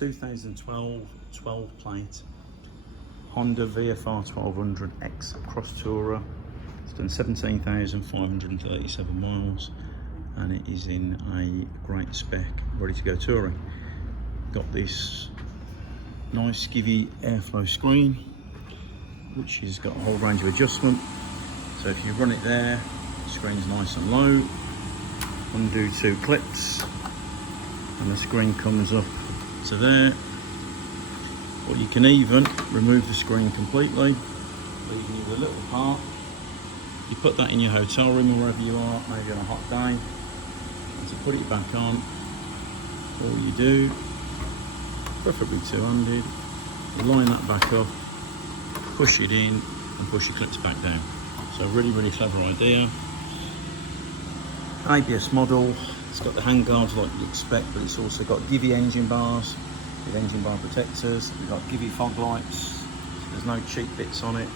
2012 12 plate Honda VFR1200X Crosstourer. It's done 17,537 miles and it is in a great spec, ready to go touring. Got this nice skivvy airflow screen which has got a whole range of adjustment. So if you run it there, the screen's nice and low. Undo 2 clips and the screen comes up to there. Or you can even remove the screen completely, leaving you with a little part. You put that in your hotel room or wherever you are, maybe on a hot day. And to put it back on, all you do, preferably two-handed, you line that back up, push it in and push your clips back down. So really, really clever idea. ABS model, it's got the handguards like you expect, but it's also got Givy engine bars with engine bar protectors. We've got Givy fog lights, there's no cheap bits on it.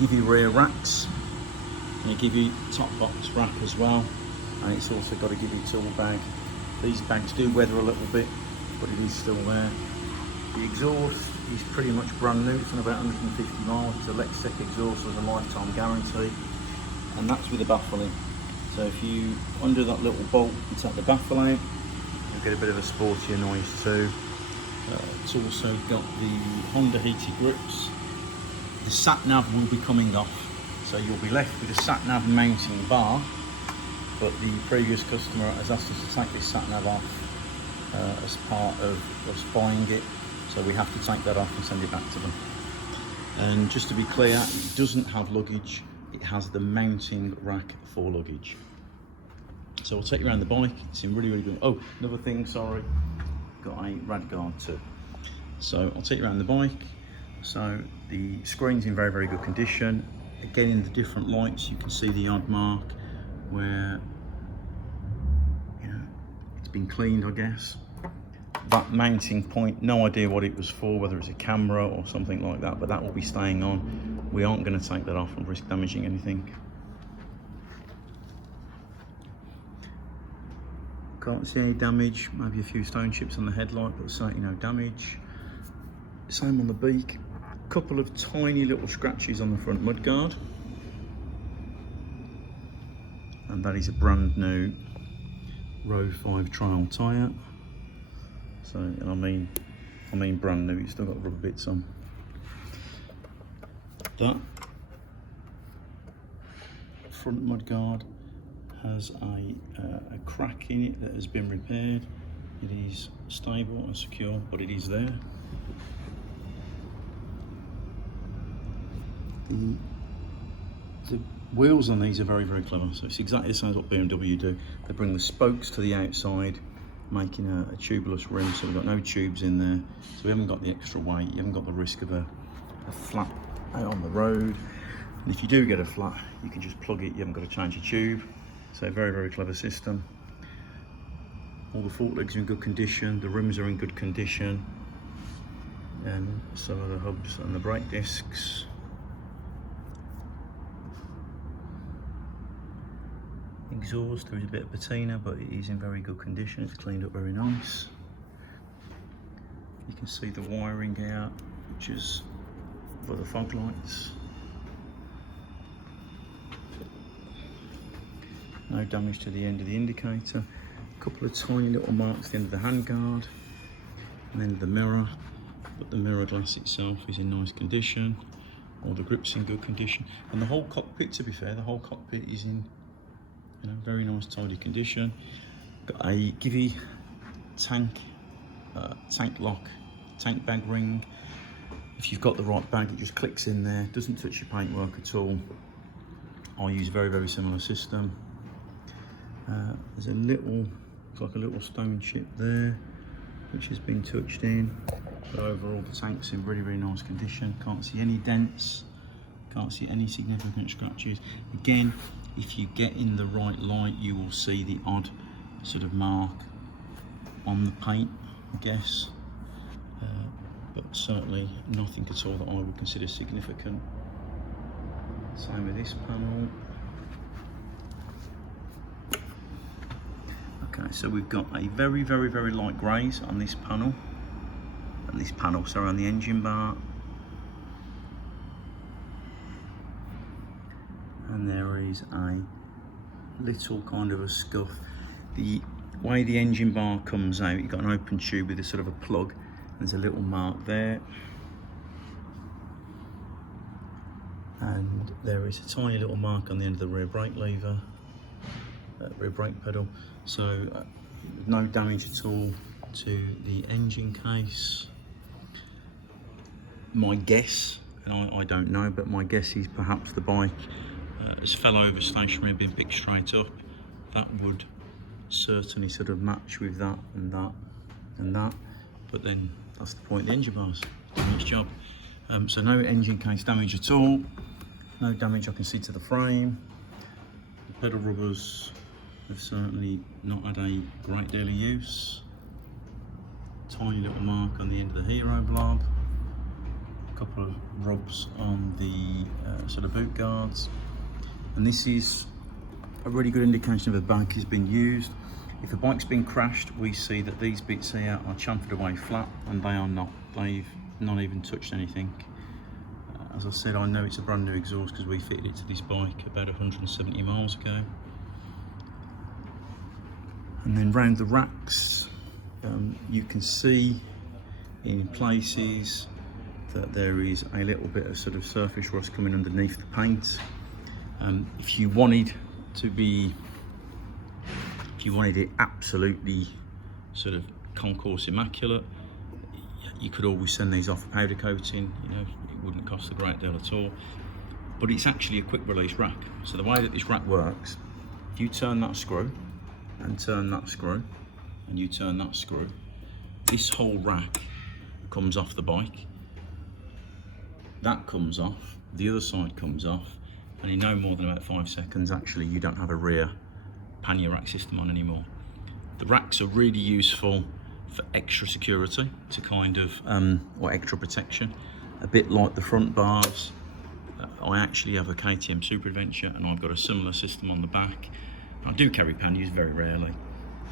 Givy rear racks, and a Givy top box rack as well, and it's also got a Givy tool bag. These bags do weather a little bit, but it is still there. The exhaust is pretty much brand new, it's on about 150 miles. It's a Lextech exhaust with a lifetime guarantee, and that's with the baffle in. So if you undo that little bolt and take the baffle out, you'll get a bit of a sportier noise too. It's also got the Honda heated grips. The sat nav will be coming off, so you'll be left with a sat nav mounting bar, but the previous customer has asked us to take this sat nav off as part of us buying it, so we have to take that off and send it back to them. And just to be clear, it doesn't have luggage, it has the mounting rack for luggage. So I'll take you around the bike, it's in really, really good. Oh, another thing, sorry, got a rad guard too. So I'll take you around the bike. So the screen's in very, very good condition. Again, in the different lights, you can see the odd mark where, you know, it's been cleaned, I guess. That mounting point, no idea what it was for, whether it's a camera or something like that, but that will be staying on. We aren't going to take that off and risk damaging anything. Can't see any damage, maybe a few stone chips on the headlight, but certainly no damage. Same on the beak. Couple of tiny little scratches on the front mudguard. And that is a brand new Road 5 trial tyre. So, and I mean brand new, it's still got rubber bits on. That front mudguard has a crack in it that has been repaired. It is stable and secure, but it is there. The wheels on these are very, very clever. So it's exactly the same as what BMW do. They bring the spokes to the outside, making a tubeless rim, so we've got no tubes in there. So we haven't got the extra weight, you haven't got the risk of a flat out on the road. And if you do get a flat, you can just plug it, you haven't got to change your tube. So very, very clever system. All the fork legs are in good condition, the rims are in good condition, and some of the hubs and the brake discs. Exhaust, there is a bit of patina, but it is in very good condition. It's cleaned up very nice. You can see the wiring out, which is for the fog lights. No damage to the end of the indicator. A couple of tiny little marks at the end of the handguard, and then the mirror. But the mirror glass itself is in nice condition. All the grips in good condition, and the whole cockpit, to be fair, the whole cockpit is in, you know, very nice, tidy condition. Got a Givy tank lock, tank bag ring. If you've got the right bag, it just clicks in there. Doesn't touch your paintwork at all. I use a very, very similar system. There's a little, it's like a little stone chip there, which has been touched in. But overall, the tank's in really, really nice condition. Can't see any dents. Can't see any significant scratches. Again, if you get in the right light, you will see the odd sort of mark on the paint, I guess. But certainly nothing at all that I would consider significant. Same with this panel. Okay, so we've got a very light graze on this panel. Sorry, on the engine bar. And there is a little kind of a scuff. The way the engine bar comes out, you've got an open tube with a sort of a plug. There's a little mark there. And there is a tiny little mark on the end of the rear brake lever, rear brake pedal. So no damage at all to the engine case. My guess, and I don't know, but my guess is perhaps the bike has fell over stationary, been picked straight up. That would certainly sort of match with that and that and that. But then that's the point, the engine bar's doing its job. So no engine case damage at all. No damage I can see to the frame. The pedal rubbers have certainly not had a great deal of use. Tiny little mark on the end of the hero blob. A couple of rubs on the sort of boot guards. And this is a really good indication of the bike has been used. If the bike's been crashed, we see that these bits here are chamfered away flat, and they are not. They've not even touched anything. As I said, I know it's a brand new exhaust because we fitted it to this bike about 170 miles ago. And then round the racks, you can see in places that there is a little bit of sort of surface rust coming underneath the paint. If you wanted it absolutely sort of concourse immaculate, you could always send these off for powder coating. You know, it wouldn't cost a great deal at all. But it's actually a quick release rack. So the way that this rack works, if you turn that screw and turn that screw and you turn that screw, this whole rack comes off the bike. That comes off, the other side comes off, and in no more than about 5 seconds, actually, you don't have a rear pannier rack system on anymore. The racks are really useful for extra security, to kind of, or extra protection, a bit like the front bars. I actually have a KTM Super Adventure, and I've got a similar system on the back. I do carry panniers very rarely,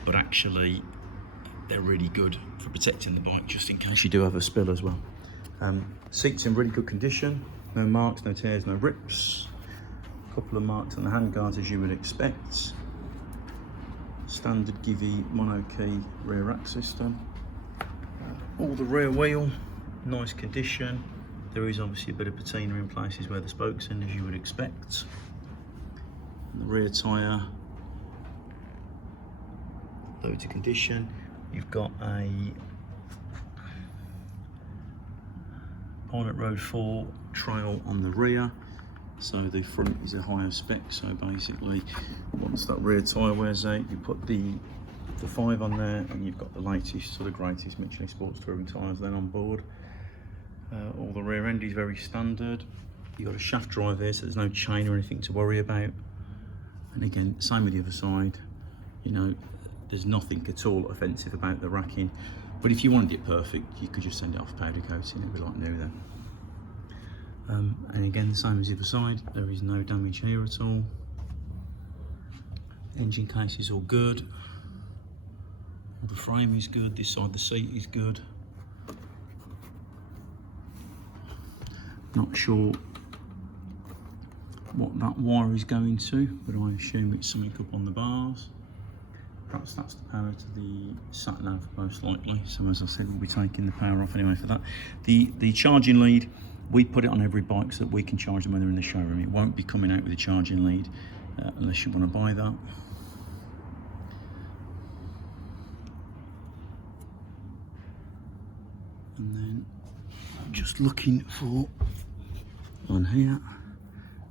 but actually, they're really good for protecting the bike, just in case you do have a spill as well. Seats in really good condition, no marks, no tears, no rips. A couple of marks on the handguards as you would expect. Standard Givi mono-key rear rack system. All the rear wheel, nice condition. There is obviously a bit of patina in places where the spokes in, as you would expect. And the rear tyre, loads of condition. You've got a Pilot Road 4 trail on the rear, so the front is a higher spec. So basically, once that rear tyre wears out, you put the 5 on there, and you've got the latest, sort of greatest Michelin Sports Touring tyres then on board. All the rear end is very standard. You've got a shaft drive here, so there's no chain or anything to worry about. And again, same with the other side. You know, there's nothing at all offensive about the racking. But if you wanted it perfect, you could just send it off powder coating, it'd be like new then. And again, the same as the other side, there is no damage here at all. Engine case is all good. The frame is good, this side of the seat is good. Not sure what that wire is going to, but I assume it's something up on the bars. Perhaps that's the power to the sat nav, most likely. So as I said, we'll be taking the power off anyway for that. The charging lead, we put it on every bike so that we can charge them when they're in the showroom. It won't be coming out with a charging lead unless you want to buy that. And then I'm just looking for on here,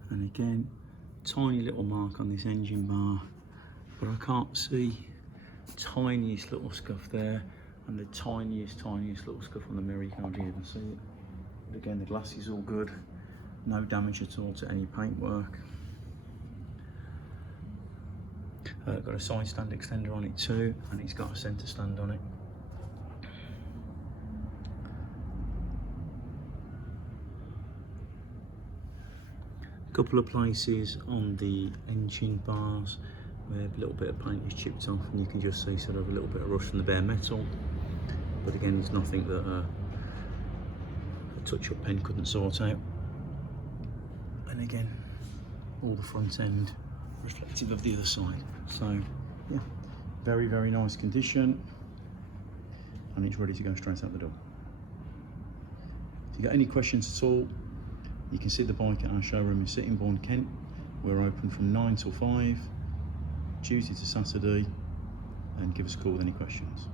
and again, tiny little mark on this engine bar, but I can't see tiniest little scuff there, and the tiniest little scuff on the mirror. You can't even see it. But again, the glass is all good, no damage at all to any paintwork. Got a side stand extender on it too, and it's got a centre stand on it. A couple of places on the engine bars where a little bit of paint is chipped off, and you can just see sort of a little bit of rust from the bare metal. But again, it's nothing that a touch-up pen couldn't sort out. And again, all the front end reflective of the other side. So yeah, very, very nice condition, and it's ready to go straight out the door. If you've got any questions at all, you can see the bike at our showroom in Sittingbourne, Kent. We're open from 9 till 5, Tuesday to Saturday, and give us a call with any questions.